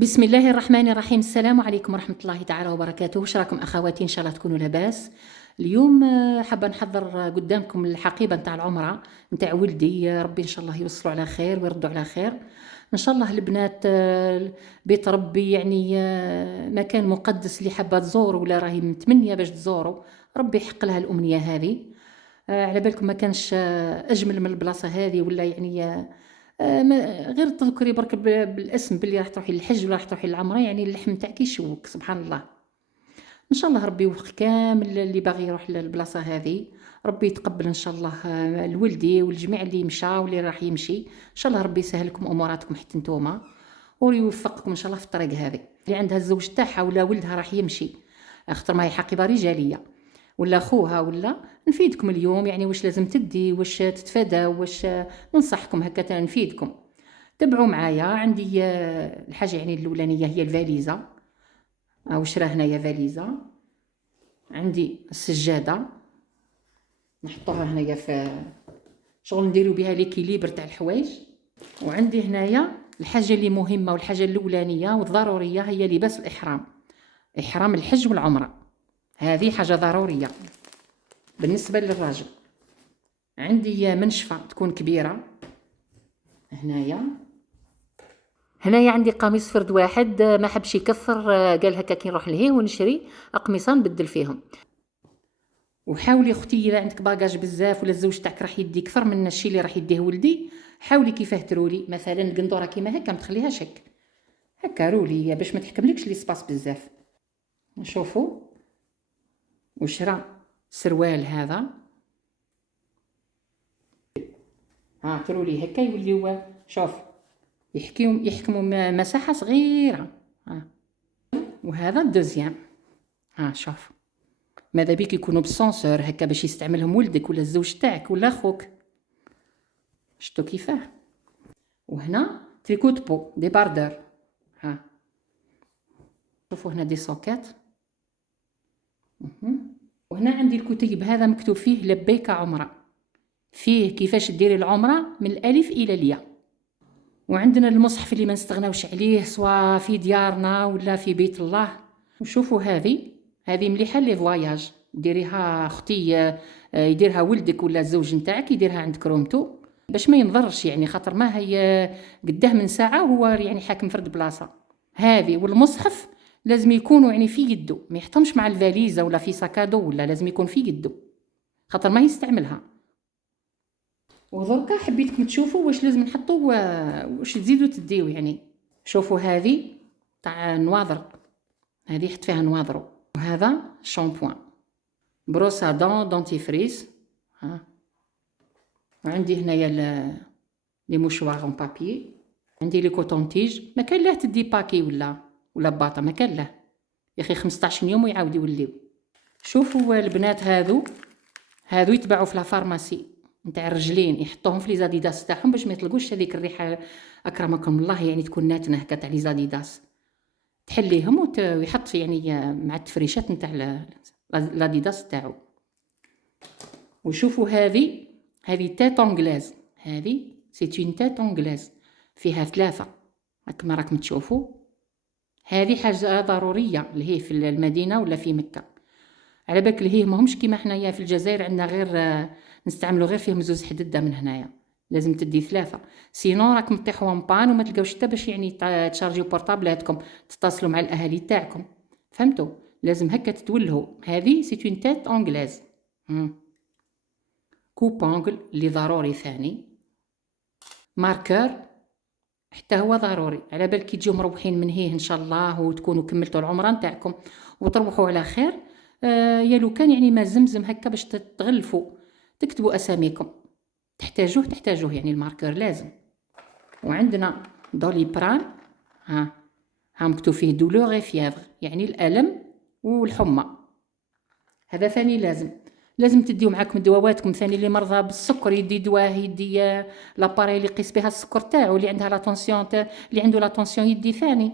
بسم الله الرحمن الرحيم. السلام عليكم ورحمة الله تعالى وبركاته. واش راكم أخواتي؟ إن شاء الله تكونوا لاباس. اليوم حابة نحضر قدامكم الحقيبة نتاع العمرة نتاع ولدي. ربي إن شاء الله يوصلوا على خير ويردوا على خير إن شاء الله. البنات بيت ربي يعني مكان مقدس اللي حابة تزوروا ولا راهي متمنية باش تزوروا، ربي يحق لها الأمنية هذه. على بالكم ما كانش أجمل من البلاصة هذه ولا يعني غير تذكري برك بالاسم باللي راح تروحي للحج ولا راح تروحي للعمره، يعني اللحم تاعك يشوك سبحان الله. ان شاء الله ربي يوفق كامل اللي باغي يروح للبلاصه هذه، ربي يتقبل ان شاء الله الولدي والجميع اللي مشى واللي راح يمشي. ان شاء الله ربي يسهل لكم اموراتكم حتى نتوما ويوفقكم ان شاء الله في الطريق هذه. اللي عندها الزوج تاعها ولا ولدها راح يمشي، اختر ما هي حقيبه رجاليه ولا خوها ولا نفيدكم اليوم، يعني واش لازم تدي، واش تتفادى، واش ننصحكم هكا نفيدكم. تبعوا معايا. عندي الحاجه يعني الاولانيه هي الفاليزه، واش راه هنايا فاليزه. عندي السجاده نحطوها هنايا في شغل نديروا بها ليكيليبر تاع الحوايج. وعندي هنايا الحاجه اللي مهمه والحاجه الاولانيه والضروريه هي لباس الاحرام، احرام الحج والعمره، هذه حاجه ضروريه بالنسبه للراجل. عندي منشفه تكون كبيره هنايا عندي قميص فرد واحد ما حبش يكثر، قال هكا كي نروح لهيه ونشري قميصان نبدل فيهم. وحاولي اختي اذا عندك باجاج بزاف ولا الزوج تاعك راح يدي اكثر من الشيء اللي راح يديه ولدي، حاولي كيفاه ترولي مثلا القندوره كيما هكا ما تخليهاش هكا رولي باش ما تحكملكش لي سباس بزاف. نشوفوا وشرا سروال هذا، ترولي هكا يوليو شوف يحكموا مساحه صغيره. وهذا الدوزيام، شوف ماذا بيك يكونوا بالسونسور هكا باش يستعملهم ولدك ولا الزوج تاعك ولا خوك. شتو كيفاه. وهنا تريكوت بو دي باردر، شوفوا هنا دي سوكات. وهنا عندي الكتيب هذا مكتوب فيه لبيك عمره، فيه كيفاش ديري العمره من الالف الى الياء. وعندنا المصحف اللي ما نستغناوش عليه سواء في ديارنا ولا في بيت الله. وشوفوا هذه مليحه لي فواياج، ديريها اختي يديرها ولدك ولا الزوج نتاعك يديرها عند كرومتو باش ما ينضرش، يعني خاطر ما هي قداه من ساعه وهو يعني حاكم فرد بلاصه هذه. والمصحف لازم يكونوا يعني في يده، ما يحطمش مع الفاليزه ولا في ساكادو، ولا لازم يكون في يده خاطر ما يستعملها. ودركا حبيتكم تشوفوا واش لازم نحطوا واش تزيدوا تديو. يعني شوفوا هذه تاع نواظر، هذه حط فيها نواظرو. وهذا شامبوان، بروسا دون دونتيفريس. وعندي هنايا لي موشوار اون بابي. عندي لي كوتونتيج، ما كان له تدي باكي ولا باطا، ما كان له يا اخي 15 يوم ويعاود يوليو. شوفوا البنات هذو يتباعوا في لا فارماسي نتاع الرجلين، يحطوهم في لي زاديداس تاعهم باش ما يطلقوش هذيك الريحه اكرمكم الله، يعني تكون ناتنه هكا تاع لي زاديداس. تحليهم ويحط في يعني مع التفريشات نتاع لاديداس تاعو. وشوفوا هذه تيت انجلاز، هذه سي اون تيت انجلاز فيها 3 كما راكم تشوفوا. هذه حاجه ضروريه اللي هي في المدينه ولا في مكه. على بالك اللي هي ماهمش كيما حنايا في الجزائر عندنا غير نستعملوا غير فيهم زوز حدده من هنايا، لازم تدي 3 سينو راكم تطيحوا مبان وما تلقاوش حتى باش يعني تشارجيو بورطابلاتكم تتصلوا مع الاهالي تاعكم. فهمتوا؟ لازم هكا تتولهوا. هذه سي اون تيت انجلاز. كوبونغل اللي ضروري ثاني، ماركر حتى هو ضروري. على بالك كي تجيو مروحين من هيه ان شاء الله وتكونوا كملتوا العمره نتاعكم وتروحوا على خير، يا لو كان يعني ما زمزم هكا باش تغلفوا تكتبوا اساميكم، تحتاجوه يعني الماركر لازم. وعندنا دوليبران، ها مكتوب فيه دولور اي فيافر يعني الالم والحمى، هذا ثاني لازم تديو معاكم دواواتكم. ثاني اللي مرضى بالسكر يدي دواه، يدي لاباري اللي يقيس بها السكر تاعو، اللي عندها لا طونسيون اللي عنده لا طونسيون يدي ثاني.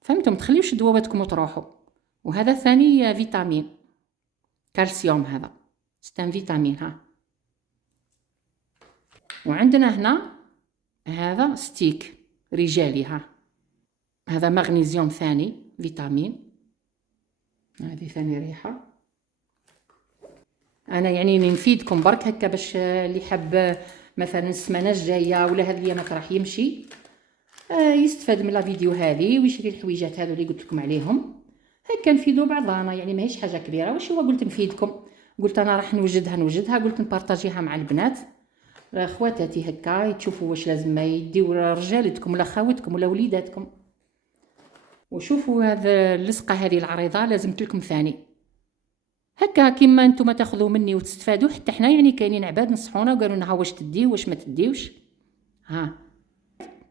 فهمتم؟ تخليوش دواواتكم وتروحوا. وهذا ثاني فيتامين كالسيوم، هذا ستان فيتامين. وعندنا هنا هذا ستيك رجالي، هذا مغنيسيوم ثاني فيتامين، هذه ثاني ريحة. انا يعني نفيدكم برك هكا باش اللي حاب مثلا السمانه الجايه ولا هذه الايامات راح يمشي يستفاد من لا فيديو هذه ويشري الحويجات هذو اللي قلت لكم عليهم. هكا نفيدوا بعضنا، يعني ماهيش حاجه كبيره. واش هو قلت نفيدكم، قلت انا راح نوجدها قلت نبارطاجيها مع البنات خواتاتي هكا تشوفوا واش لازم ما يديو رجالتكم ولا خاوتكم ولا وليداتكم. وشوفوا هذا اللصقه هذه العريضه لازمت لكم ثاني هكا كيما نتوما تاخذوا مني وتستفادوا، حتى حنا يعني كاينين عباد نصحونا وقالوا لنا واش تديو واش ما تديوش. ها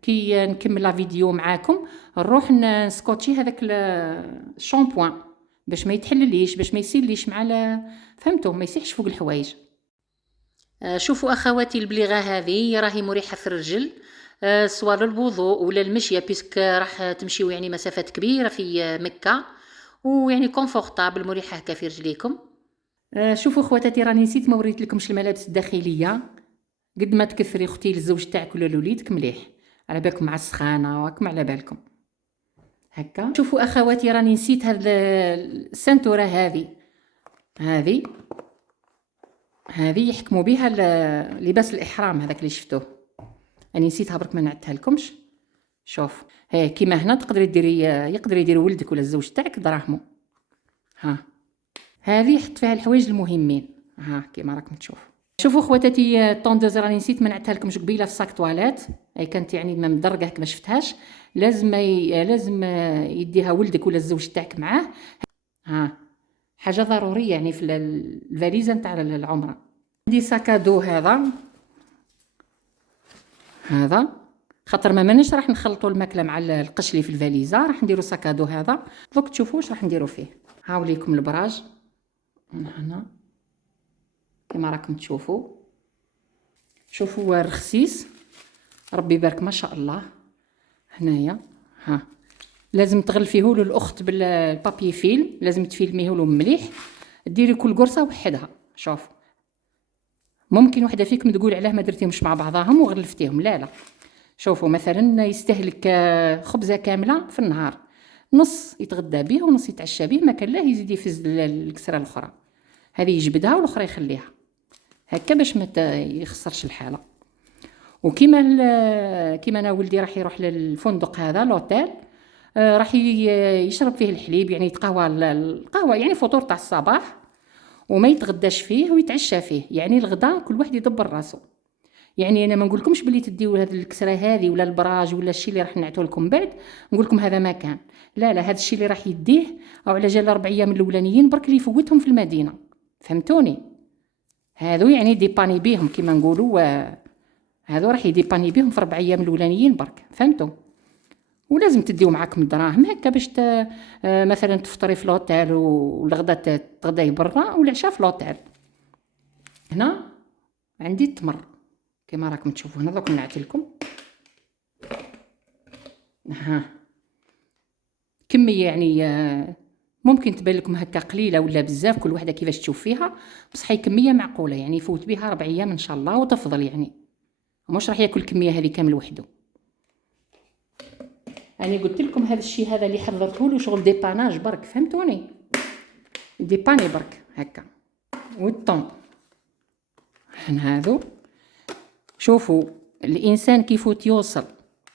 كي نكمل لا فيديو معاكم نروح نسكوتشي هذاك الشامبوان باش ما يتحلليش، باش ما يسيليش مع فهمتوا، ما يسيحش فوق الحوايج. شوفوا اخواتي البليغه هذه راهي مريحه في الرجل، سواء للوضوء ولا المشيه، بيسك راح تمشيو يعني مسافات كبيره في مكه، ويعني كونفورطابل مريحه هكا في رجليكم. شوفوا خواتاتي راني نسيت ما وريت لكمش الملابس الداخليه. قد ما تكثري اختي للزوج تاعك ولا لوليدك مليح، على بالكم مع السخانه وراكم على بالكم هكا. شوفوا اخواتي راني نسيت هاد السنتوره هذه يحكموا بها لباس الاحرام هذاك اللي شفتوه، راني نسيتها برك ما نعتها لكمش. شوف هي كيما هنا تقدري ديري، يقدر يدير ولدك ولا الزوج تاعك دراهمو. ها هذه يحط فيها الحوايج المهمين، ها كيما راكم تشوفوا. شوفوا خواتاتي الطوندوز راني نسيت ما نعتها لكمش قبيله في صاك تواليت، اي كانت يعني ما مدرقه كما شفتهاش، لازم يديها ولدك ولا الزوج تاعك معاه. ها حاجه ضروريه يعني في الفاليزه نتاع العمره. عندي ساكادو هذا خاطر ما ماناش راح نخلطوا الماكله مع القشلي في الفاليزه، راح نديروا ساكادو هذا. دوك تشوفوا واش راح نديروا فيه. هاوليكم البراج هنا كما راكم تشوفوا. شوفوا الرخسيس ربي يبارك ما شاء الله هنايا. ها لازم تغلفيه له الاخت بالبابي فيلم، لازم تفيلميه له مليح، ديري كل قرصه وحدها. شوف ممكن وحده فيكم تقول علاه ما درتيهمش مع بعضاهم وغلفتيهم، لا شوفوا مثلا يستهلك خبزه كامله في النهار، نص يتغدى به ونص يتعشى به، ما كان لا يزيد يفز الكسره الاخرى، هذه يجبدها والاخرى يخليها هكا باش ما يخسرش الحاله. وكيما انا ولدي راح يروح للفندق هذا لوتيل، راح يشرب فيه الحليب، يعني يتقهوى القهوه يعني فطور تاع الصباح، وما يتغداش فيه ويتعشى فيه، يعني الغداء كل واحد يدبر راسه. يعني انا ما نقولكمش بلي تديو هذه الكسره هذه ولا البراج ولا الشيء اللي راح نعطيه لكم بعد نقول لكم هذا ما كان، لا هذا الشيء اللي راح يديه او على جال 4 ايام الاولانيين برك اللي يفوتهم في المدينه، فهمتوني؟ هذو يعني ديباني بيهم كيما نقولوا، هذو راح يديباني بيهم في 4 ايام الاولانيين برك، فهمتوا؟ ولازم تديو معاكم الدراهم هكا باش مثلا تفطري في لوتيل والغدا تغداي برا والعشاء في لوتيل. هنا عندي التمر كما راكم تشوفوا، هنا دوك نعطي لكم. ها كميه يعني ممكن تبان لكم هكا قليله ولا بزاف، كل وحده كيفاش تشوف فيها، بصح هي كميه معقوله يعني يفوت بها 4 ايام ان شاء الله وتفضل، يعني مش راح ياكل الكميه هذه كامل وحده. انا قلت لكم هذا الشيء هذا اللي حضرته له شغل ديباناج برك، فهمتوني؟ ديباني برك هكا. والطون هذو شوفوا الانسان كيفوت يوصل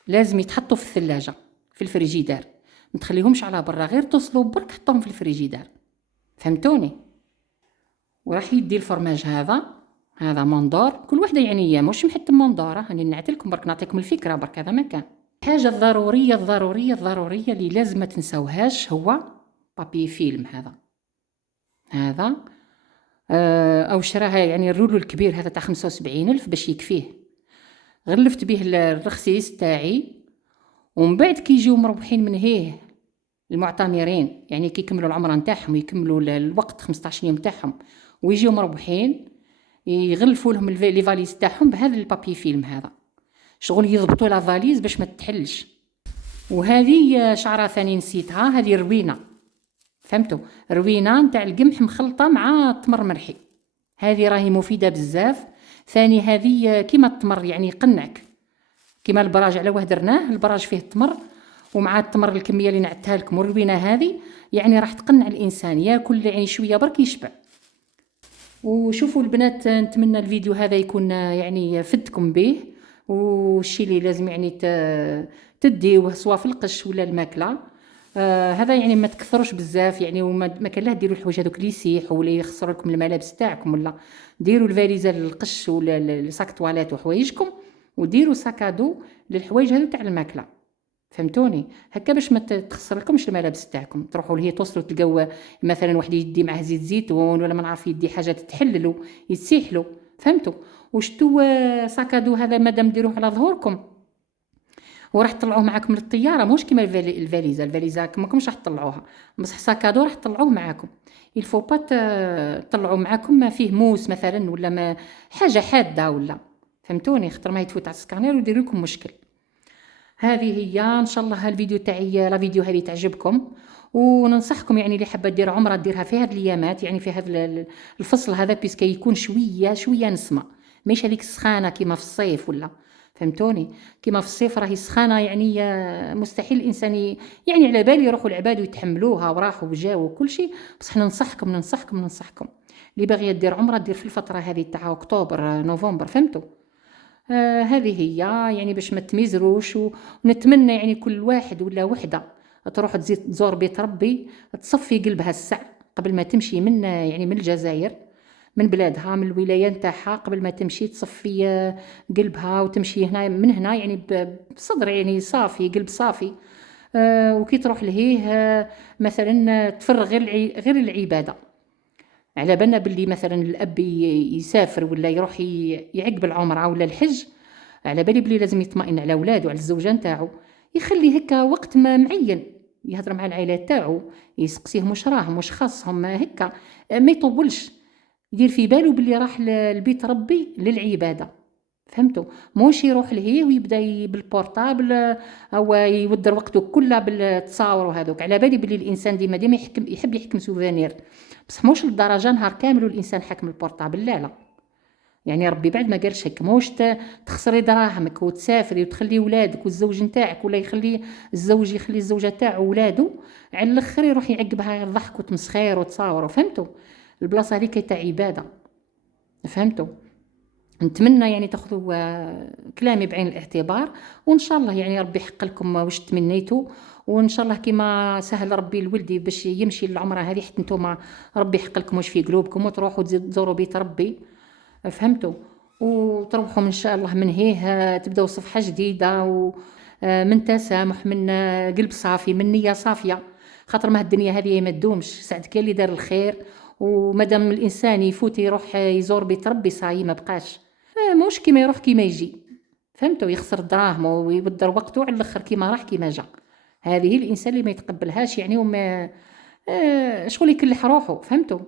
لازم يتحطوا في الثلاجه في الفريجيدار، ما تخليهمش على برا، غير توصلوا برك حطوهم في الفريجيدار، فهمتوني؟ وراح يدي الفرماج هذا موندور، كل وحده يعني مش محتم موندور، راني نعطيلكم برك نعطيكم الفكره برك، هذا ما كان. الحاجه الضروريه اللي لازم ما تنساوهاش هو بابي فيلم هذا او شراها يعني الرولو الكبير هذا تاع 75,000 باش يكفيه. غلفت به الرخصيص تاعي، ومن بعد كي يجيو مروحين من هيه المعتمرين، يعني كي يكملوا العمره نتاعهم ويكملوا الوقت 15 يوم تاعهم ويجيو مروحين، يغلفوا لهم لي فاليز تاعهم بهذا البابي فيلم هذا، شغل يضبطوا لا فاليز باش ما تتحلش. وهذه شعره ثاني نسيتها، هذه روينه، فهمتوا؟ روينه نتاع القمح مخلطه مع تمر مرحي، هذه راهي مفيده بزاف. ثاني هذه كيما التمر يعني يقنعك، كيما البراج على واه درناه، البراج فيه التمر ومع التمر الكميه اللي نعتها لكم والربينه هذه يعني راح تقنع الانسان ياكل يعني شويه برك يشبع. وشوفوا البنات، نتمنى الفيديو هذا يكون يعني فدتكم به، والشي اللي لازم يعني تديوه سواء في القش ولا الماكله. هذا يعني ما تكثروش بزاف يعني، وما كان لا ديروا الحوايج هذوك اللي يسيحوا ولا يخسروا لكم الملابس تاعكم، ولا ديروا الفاليزه للقش ولا الساك تواليت وحوايجكم، وديروا ساكادو للحوايج هذو تاع الماكله. فهمتوني؟ هكا باش ما تخسر لكمش الملابس تاعكم، تروحوا لهي توصلوا تلقاو مثلا واحد يدي معاه زيت زيتون ولا ما نعرف يدي حاجه تتحللوا يتسيحلوا. فهمتوا؟ وشتو ساكادو هذا مادام ديروه على ظهوركم وراح تطلعوه معاكم للطياره، موش كيما الفاليزه كماكمش راح تطلعوها، بصح ساكادو راح تطلعوه معاكم. الفو با تطلعوا معاكم ما فيه موس مثلا ولا ما حاجه حاده ولا. فهمتوني؟ خاطر ما يتفوت على السكانير ويدير لكم مشكل. هذه هي ان شاء الله الفيديو تاعي، لا فيديو هذه تعجبكم، وننصحكم يعني اللي حابه دير عمره ديرها في هذه الايامات، يعني في هذا الفصل هذا، بيسكي يكون شويه نسمه، ماشي هذيك السخانه كيما في الصيف ولا. فهمتوني؟ كيما في الصيف راهي السخانه يعني مستحيل الانسان يعني على بالي يروحوا العباد ويتحملوها وراحوا وجاوا وكل شيء. بصح ننصحكم اللي باغيه دير عمره دير في الفتره هذه تاع اكتوبر نوفمبر. فهمتوا؟ هذه هي يعني باش ما تميزروش. ونتمنى يعني كل واحد ولا وحده تروح تزور بيت ربي، تصفي قلبها السع قبل ما تمشي من يعني من الجزائر، من بلادها، من الولايه نتاعها، قبل ما تمشي تصفي قلبها وتمشي هنا من هنا يعني بصدر يعني صافي، قلب صافي. وكي تروح لهيه مثلا تفرغ غير العباده. على بالنا باللي مثلا الاب يسافر ولا يروح يعقب العمره ولا الحج، على بالي بلي لازم يطمئن على اولاده وعلى الزوجه نتاعو، يخلي هكا وقت ما معين يهضر مع العائله تاعو، يسقسيهم واش راهم واش خاصهم هكا، ما يطولش، يدير في باله باللي راح لبيت ربي للعباده. فهمتوا؟ موش يروح لهيه ويبدا بالبورطابل او يودر وقته كله بالتصاور وهذوك. على بالي باللي الانسان ديما يحب يحكم سوفانير، بصح موش للدرجه نهار كامل والانسان حاكم البورطابل، لا. يعني ربي بعد ما قالش هكا، موش تخسري دراهمك وتسافري وتخلي ولادك والزوج نتاعك، ولا يخلي الزوج يخلي الزوجه تاعو وولادو، على الاخر يروح يعقبها غير ضحك وتمسخير وتصاور. فهمتوا؟ البلاصه هذيك تاع عباده. فهمتوا؟ نتمنى يعني تاخذوا كلامي بعين الاعتبار، وان شاء الله يعني ربي يحقق لكم واش تمنيتوا، وان شاء الله كيما سهل ربي لولدي باش يمشي للعمره هذه، حتى نتوما ربي يحقق لكم واش في قلوبكم وتروحوا تزوروا بيت ربي. فهمتوا؟ وتروحوا ان شاء الله من هيه تبداو صفحه جديده، ومن تسامح، من قلب صافي، من نيه صافيه، خاطر ما الدنيا هذه ما تدومش. سعد كان اللي دار الخير، ومادام الانسان يفوت يروح يزور بيت ربي صاي ما بقاش، موش كيما يروح كيما يجي. فهمتوا؟ يخسر دراهمه ويبدر وقته على الاخر كيما راح كيما جا. هذه الانسان اللي ما يتقبلهاش يعني، وما شغل يكلح روحه. فهمتوا؟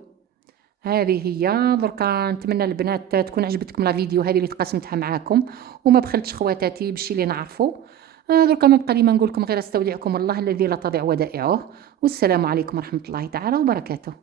هذه هي. دركا نتمنى البنات تكون عجبتكم لا فيديو هذه اللي تقاسمتها معاكم، وما بخلتش خواتاتي بالشي اللي نعرفه. دركا ما بقى لي ما نقول لكم غير استودعكم الله الذي لا تضيع ودائعه، والسلام عليكم ورحمه الله تعالى وبركاته.